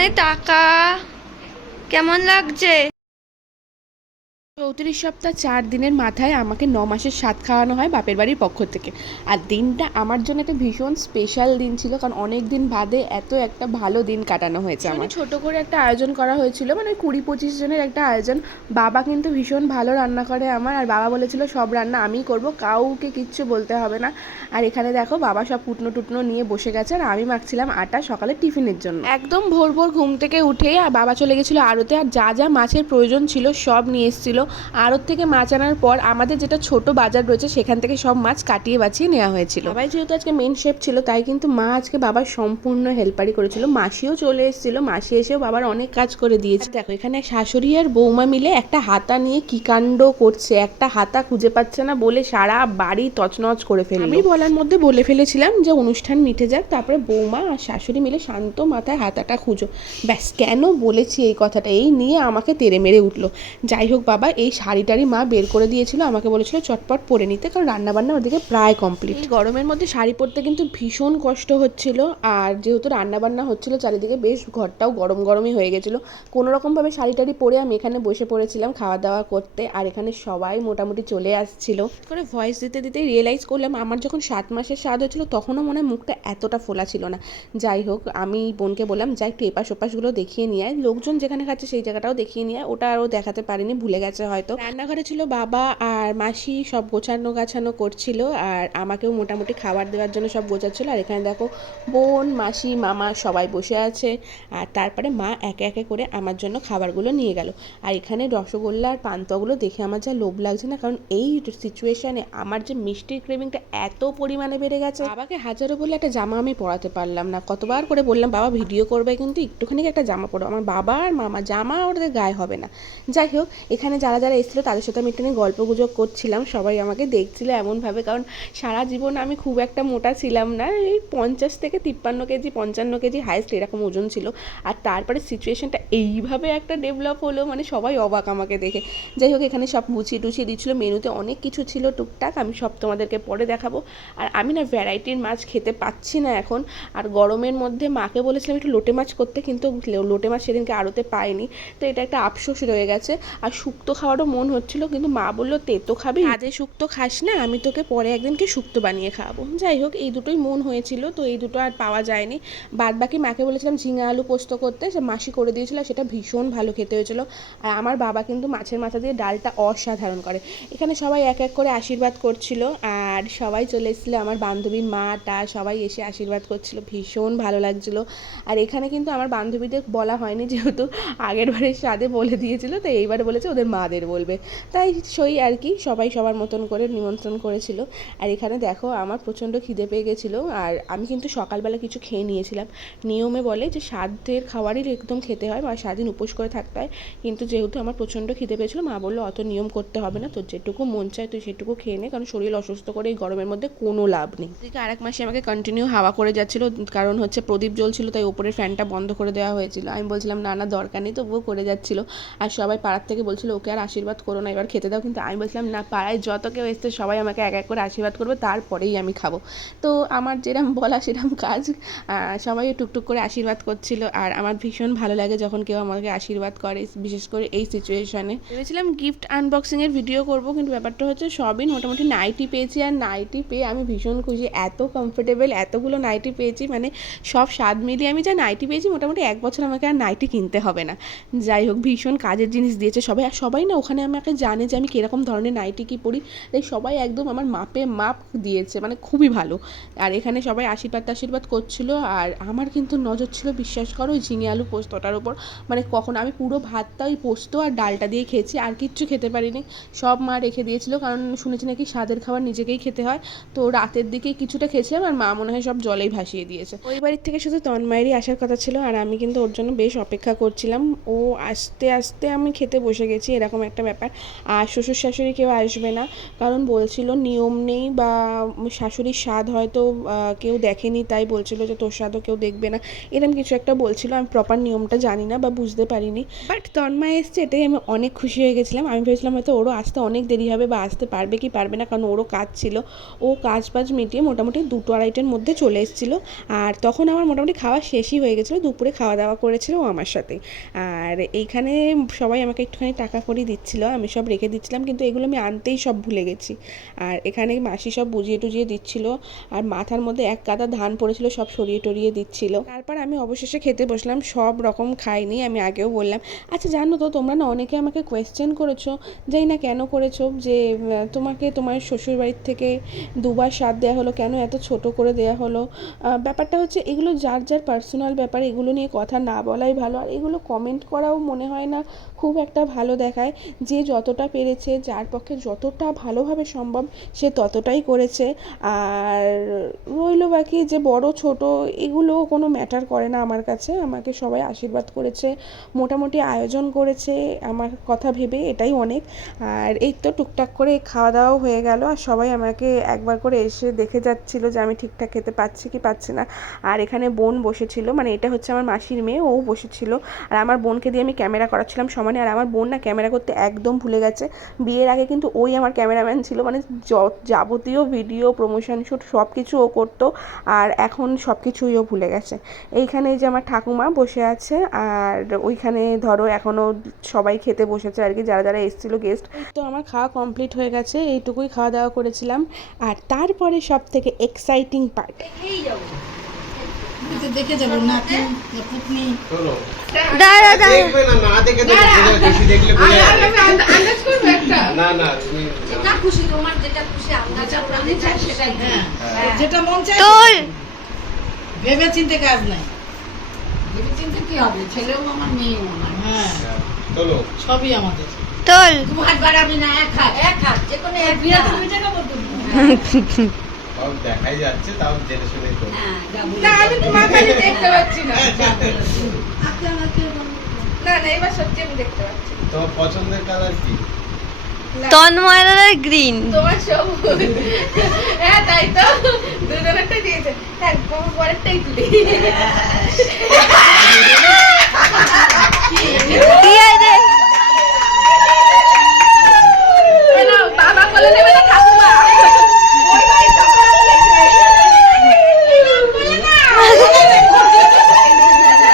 একটুখানি টাকা? কেমন লাগছে? চৌত্রিশ সপ্তাহ চার দিনের মাথায় আমাকে ন মাসের স্বাদ খাওয়ানো হয় বাপের বাড়ির পক্ষ থেকে। আর দিনটা আমার জন্য একটা ভীষণ স্পেশাল দিন ছিল কারণ অনেক দিন বাদে এত একটা ভালো দিন কাটানো হয়েছে আমার। ছোট করে একটা আয়োজন করা হয়েছিল মানে কুড়ি পঁচিশ জনের একটা আয়োজন। বাবা কিন্তু ভীষণ ভালো রান্না করে আমার আর বাবা বলেছিল সব রান্না আমিই করব কাউকে কিচ্ছু বলতে হবে না। আর এখানে দেখো বাবা সব কুটনো টুটনো নিয়ে বসে গেছে আর আমি মাখছিলাম আটা সকালে টিফিনের জন্য। একদম ভোর ভোর ঘুম থেকে উঠে আর বাবা চলে গেছিল আড়তে আর যা যা মাছের প্রয়োজন ছিল সব নিয়ে এসেছিল। আড়ত থেকে মাছ আনার পর আমাদের যেটা ছোট বাজার রয়েছে সেখান থেকে সব মাছ কাটিয়ে বাছিয়ে নেওয়া হয়েছিল। বাবাই যেহেতু আজকে মেন শেপ ছিল তাই কিন্তু মা আজকে বাবার সম্পূর্ণ হেল্পারি করেছিল। মাসিও চলে এসেছিল মাসি এসেও বাবার অনেক কাজ করে দিয়েছে। দেখো এখানে শাশুড়ি আর বৌমা মিলে একটা হাতা নিয়ে কি কাণ্ড করছে একটা হাতা খুঁজে পাচ্ছে না বলে সারা বাড়ি তছনছ করে ফেলল। আমি বলার মধ্যে বলে ফেলেছিলাম যে অনুষ্ঠান মিটে যাক তারপরে বৌমা আর শাশুড়ি মিলে শান্ত মাথায় হাতাটা খুঁজো। ব্যাস কেন বলেছি এই কথাটা? এই নিয়ে আমাকে তেরে মেরে উঠল। যাই হোক বাবা এই শাড়িটারই মা বের করে দিয়েছিল আমাকে বলেছিল চটপট পরে নিতে কারণ রান্নাবান্না ওদিকে প্রায় কমপ্লিট এই গরমের মধ্যে শাড়ি পরতে কিন্তু ভীষণ কষ্ট হচ্ছিল আর যেহেতু রান্নাবান্না হচ্ছিল চারিদিকে বেশ ঘরটাও গরম গরমই হয়ে গেছিল। কোনো রকমভাবে শাড়ি টাড়ি পরে আমি এখানে বসে পড়েছিলাম খাওয়া দাওয়া করতে আর এখানে সবাই মোটামুটি চলে আসছিল। করে ভয়েস দিতে দিতে রিয়েলাইজ করলাম আমার যখন সাত মাসের স্বাদ হয়েছিল তখনও মনে হয় মুখটা এতটা ফোলা ছিল না। যাই হোক আমি বোনকে বললাম যাই একটু এপাশ ওপাশগুলো দেখিয়ে নিয়ে আয়। লোকজন যেখানে খাচ্ছে সেই জায়গাটাও দেখিয়ে নিয়ে আয়। ওটা আরও দেখাতে পারিনি ভুলে গেছে হয়তো। রান্নাঘরে ছিল বাবা আর মাসি সব গোছানো গাছানো করছিল আর আমাকেও মোটামুটি খাবার দেওয়ার জন্য সব গোছাচ্ছিল। আর এখানে দেখো বোন, মাসি, মামা সবাই বসে আছে আর তারপরে মা একে একে করে আমার জন্য খাবারগুলো নিয়ে গেল। আর এখানে রসগোল্লা আর পান্তুয়াগুলো দেখে আমার যা লোভ লাগছে না, কারণ এই সিচুয়েশনে আমার যে মিষ্টির ক্রেভিংটা এত পরিমাণে বেড়ে গেছে। বাবাকে হাজারো বলে একটা জামা আমি পরাতে পারলাম না। কতবার করে বললাম, বাবা ভিডিও করবে কিন্তু একটুখানি একটা জামা পরো। আমার বাবা আর মামা জামা ওদের গায়ে হবে না। যাই হোক, এখানে যারা যারা এসেছিল তাদের সাথে আমি একটুখানি গল্প গুজব করছিলাম। সবাই আমাকে দেখছিল এমনভাবে, কারণ সারা জীবন আমি খুব একটা মোটা ছিলাম না। এই পঞ্চাশ থেকে তিপ্পান্ন কেজি, পঞ্চান্ন কেজি হাইস্ট এরকম ওজন ছিল। আর তারপরে সিচুয়েশনটা এইভাবে একটা ডেভেলপ হলো মানে সবাই অবাক আমাকে দেখে। যাই হোক, এখানে সব গুছিয়ে টুছিয়ে দিচ্ছিল, মেনুতে অনেক কিছু ছিল টুকটাক, আমি সব তোমাদেরকে পরে দেখাবো। আর আমি না ভ্যারাইটির মাছ খেতে পাচ্ছি না এখন। আর গরমের মধ্যে মাকে বলেছিলাম একটু লোটে মাছ করতে, কিন্তু লোটে মাছ সেদিনকে আড়তে পাইনি। তো এটা একটা আফসোস রয়ে গেছে। আর শুক্তো খাওয়ারও মন হচ্ছিল, কিন্তু মা বলল তেতো খাবি। আদে শুক্তো খাস না, আমি তোকে পরে একদিনকে শুক্তো বানিয়ে খাওয়াবো। যাই হোক, এই দুটোই মন হয়েছিল, তো এই দুটো আর পাওয়া যায়নি। বাদ বাকি মাকে বলেছিলাম, ঝিঙা আলু পোস্ত করতে। সে মাসি করে দিয়েছিল সেটা ভীষণ ভালো খেতে হয়েছিল। আর আমার বাবা কিন্তু মাছের মাথা দিয়ে ডালটা অসাধারণ করে। এখানে সবাই এক এক করে আশীর্বাদ করছিল, আর সবাই চলে এসেছিল, আমার বান্ধবীর মা টা সবাই এসে আশীর্বাদ করছিল, ভীষণ ভালো লাগছিল। আর এখানে কিন্তু আমার বান্ধবীদের বলা হয়নি, যেহেতু আগের বারের স্বাদে বলে দিয়েছিল, তো এইবার বলেছে ওদের মাদের বলবে। তাই সই আর কি, সবাই সবার মতন করে নিমন্ত্রণ করেছিল। আর এখানে দেখো, আমার প্রচণ্ড খিদে পেয়ে গেছিল। আর আমি কিন্তু সকালবেলা কিছু খেয়ে নিয়েছিলাম। নিয়মে বলে যে সাধ্যের খাবারই একদম খেতে হয়, বা সারাদিন উপোস করে থাকতে হয়। কিন্তু যেহেতু আমার প্রচণ্ড খিদে পেয়েছিলো, মা বলল, অত নিয়ম করতে হবে না, তোর যেটুকু মন চায়, তুই সেটুকু খেয়ে নে। কারণ শরীর অসুস্থ করে এই গরমের মধ্যে কোনো লাভ নেই। এদিকে আরেক মাসে আমাকে কন্টিনিউ হাওয়া করে যাচ্ছিল। কারণ হচ্ছে প্রদীপ জ্বলছিল, তাই ওপরের ফ্যানটা বন্ধ করে দেওয়া হয়েছিল। আমি বলছিলাম, না না, দরকার নেই। তবুও করে যাচ্ছিল। আর সবাই পাড়ার থেকে বলছিল, ওকে আর আশীর্বাদ করো না, এবার খেতে দাও। কিন্তু আমি বলছিলাম, না, পাড়ায় যত কেউ এসছে, সবাই আমাকে এক এক করে আশীর্বাদ করবে, তারপরেই আমি খাব। তো আমার যেরম বলা সেরম কাজ সবাই টুকটুক করে আশীর্বাদ করছিল। আর আমার ভীষণ ভালো লাগে যখন কেউ আমাকে আশীর্বাদ করে, বিশেষ করে এই সিচুয়েশনে ভেবেছিলাম গিফট আনবক্সিংয়ের ভিডিও করব, কিন্তু ব্যাপারটা হচ্ছে সবই মোটামুটি নাইটি পেয়েছি। আর নাইটি পেয়ে আমি ভীষণ খুশি, এত কমফোর্টেবল এতগুলো নাইটি পেয়েছি। মানে সব স্বাদ মিলিয়ে আমি যা নাইটি পেয়েছি, মোটামুটি এক বছর আমাকে আর নাইটি কিনতে হবে না। যাই হোক, ভীষণ কাজের জিনিস দিয়েছে সবাই। আর সবাই না ওখানে আমাকে জানে যে আমি কীরকম ধরনের নাইটি কী পরি তাই সবাই একদম আমার মাপে মাপ দিয়েছে মানে খুবই ভালো। আর এখানে সবাই আশীর্বাদ আশীর্বাদ করছিল, আর আমার কিন্তু নজর ছিল, বিশ্বাস করো, ওই ঝিঙে আলু পোস্তটার ওপর মানে কখন আমি পুরো ভাতটা, ওই পোস্ত আর ডালটা দিয়ে খেয়েছি, আর কিচ্ছু খেতে পারিনি। সব মা রেখে দিয়েছিল, কারণ শুনেছি নাকি স্বাদের খাবার নিজেকেই খেতে হয়। তো রাতের দিকে কিছুটা খেয়েছিলাম, আর মা মনে হয় সব জলেই ভাসিয়ে দিয়েছে। ওই বাড়ির থেকে শুধু তন্মায়েরই আসার কথা ছিল, আর আমি কিন্তু ওর জন্য বেশ অপেক্ষা করছিলাম। ও আস্তে আস্তে আমি খেতে বসে গেছি, এরকম একটা ব্যাপার। আর শ্বশুর শাশুড়ি কেউ আসবে না। কারণ বলছিল নিয়ম নেই বা শাশুড়ির স্বাদ হয়তো কেউ দেখেনি, তাই বলছিল যে তোর স্বাদও কেউ দেখবে না। এরকম কিছু একটা বলছিল। আমি প্রপার নিয়মটা জানি না বা বুঝতে পারিনি। বাট তন্ময় এসছে এটাই আমি অনেক খুশি হয়ে গেছিলাম। আমি ভেবেছিলাম হয়তো ওরও আসতে অনেক দেরি হবে বা আসতে পারবে কি পারবে না, কারণ ওরও কাজ ছিল। ও কাজ বাজ মিটিয়ে মোটামুটি দুটো আড়াইটের মধ্যে চলে এসেছিল। আর তখন আমার মোটামুটি খাওয়া শেষই হয়ে গেছিল। দুপুরে খাওয়া দাওয়া করেছিল ও আমার সাথে। আর এইখানে সবাই আমাকে একটুখানি টাকা কড়ি দিচ্ছিল, আমি সব রেখে দিচ্ছিলাম, কিন্তু এগুলো আমি আনতেই সব ভুলে গেছি। আর এখানে মাসি সব বুঝিয়ে টুজিয়ে দিচ্ছিল, আর মাথার মধ্যে এক কাদা ধান পড়েছিল, সব সরিয়ে টরিয়ে দিচ্ছিল। তারপর আমি অবশেষে খেতে বসলাম, সব রকম খাইনি, আমি আগেও বললাম আচ্ছা জানো তো, তোমরা না অনেকে আমাকে কোয়েশ্চেন করেছ, যেই না কেন করেছ, যে তোমাকে তোমার শ্বশুর বাড়ির থেকে দুবার স্বাদ দেওয়া হলো, কেন এত ছোট করে দেওয়া হলো? ব্যাপারটা হচ্ছে, এগুলো যার যার পার্সোনাল ব্যাপার, এগুলো নিয়ে কথা না বলাই ভালো, আর এগুলো কমেন্ট করাও মনে হয় না খুব একটা ভালো দেখায়। যে যতটা পেরেছে, যার পক্ষে যতটা ভালোভাবে সম্ভব সে ততটাই করেছে। আর রইল বাকি যে বড়, ছোট, এগুলো কোনো ম্যাটার করে না আমার কাছে। আমাকে সবাই আশীর্বাদ করেছে, মোটামুটি আয়োজন করেছে আমার কথা ভেবে এটাই অনেক। আর এই তো টুকটাক করে খাওয়া দাওয়াও হয়ে গেল। আর সবাই আমাকে একবার করে এসে দেখে যাচ্ছিল যে আমি ঠিকঠাক খেতে পাচ্ছি কি পাচ্ছি না। আর এখানে বোন বসেছিল মানে এটা হচ্ছে আমার মাসির মেয়ে, ও বসেছিল। আর আমার বোনকে দিয়ে আমি ক্যামেরা করাচ্ছিলাম সমানে। আর আমার বোন না ক্যামেরা করতে একদম ভুলে গেছে। বিয়ের আগে কিন্তু ওই আমার ক্যামেরাম্যান ছিল মানে যাবতীয় ভিডিও প্রমোশন শ্যুট সব কিছু ও করতো আর এখন সব কিছুই ও ভুলে গেছে। এইখানে যে আমার ঠাকুমা বসে আছে আর ওইখানে ধরো এখনও সবাই খেতে বসেছে আর কি, যারা যারা এসেছিল গেস্ট তো আমার খাওয়া কমপ্লিট হয়ে গেছে, এইটুকুই খাওয়া দাওয়া করেছিলাম। আর তারপরে সব থেকে এক্সাইটিং পার্ট তো দেখে যাব নাতি পুতনি। দাঁড়া দাঁড়া দেখবে না না দেখে দেখে বেশি দেখলে বোঝা যাবে। না না তুমি যেটা খুশি তোমার যেটা খুশি আমরা যা চাই সেটাই। হ্যাঁ। যেটা মন চায় তোল। ভেবে চিন্তে কাজ নাই। ভেবে চিন্তে কি হবে? ছেলেও আমার মেয়েও আমার। হ্যাঁ। চলো। সবই আমাদের। তোল। দু হাত বাড়াবি না এক হাত এক হাত যে কোনো এক বিয়াতে তুমি টাকা বলতো। সব দেখাই যাচ্ছে তাও জেনে শুনে করো না আমি তোমার কাছে দেখতে পাচ্ছি না। তোমার পছন্দের কালার কি? তন্ময় দাদার গ্রিন তোমার সবুজ। হ্যাঁ তাই তো। দুজনেরটা দিয়েছে। হ্যাঁ পরেরটাই তুলি কি আছে এ নাও, বাবা কোলে নেবে না ঠাকুমা ওই বাড়ির ঠাকুমা কোলে নেবে। এই নাও, কোলে নাও।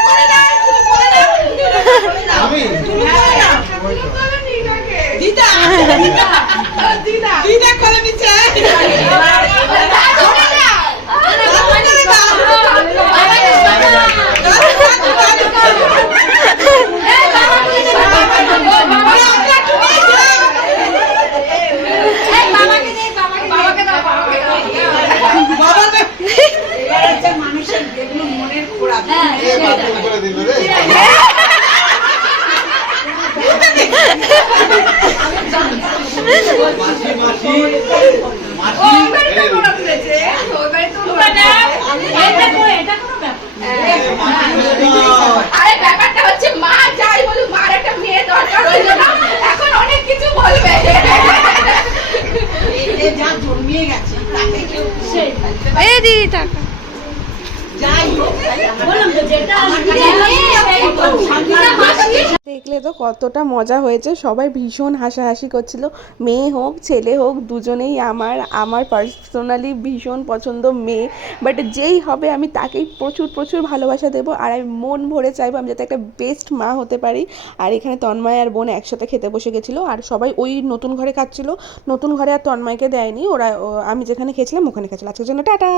কোলে নাও, তুমি কোলে নাও। আমি হ্যাঁ, তুমি কোলে নিই নাকে। দিদা ও, দিদা। দিদা করে নিচে কোলে নাও। এই, বাবা কোলে নেবে। ও, বাবা কোলে নেবে। এই, বাবাকে দে, বাবাকে দে। বাবাকে দাও, বাবাকে দাও। বাবাকে এবার হচ্ছে মানুষের যেগুলো মনের খোরাক কে বাথরুম করে দিল রে মাসি মাসি ও, ওই বাড়িতে কোলা তুলেছে। ওই বাড়িতে কোলা আরে ব্যাপারটা হচ্ছে মা যাই বলুক মার একটা মেয়ে দরকার হইল না এখন অনেক কিছু বলবে এই দিদি টাকা দেখলে তো কতটা মজা হয়েছে। সবাই ভীষণ হাসাহাসি করছিল। মেয়ে হোক, ছেলে হোক, দুজনেই আমার আমার পার্সোনালি ভীষণ পছন্দ মেয়ে। বাট যেই হবে, আমি তাকেই প্রচুর প্রচুর ভালোবাসা দেবো। আর আমি মন ভরে চাইব আমি যাতে একটা বেস্ট মা হতে পারি। আর এখানে তন্ময় আর বোন একসাথে খেতে বসে গেছিল। আর সবাই ওই নতুন ঘরে খাচ্ছিলো নতুন ঘরে আর তন্ময়কে দেয়নি। ওরা আমি যেখানে খেয়েছিলাম, ওখানে খেয়েছিল আজকের জন্য টাটা!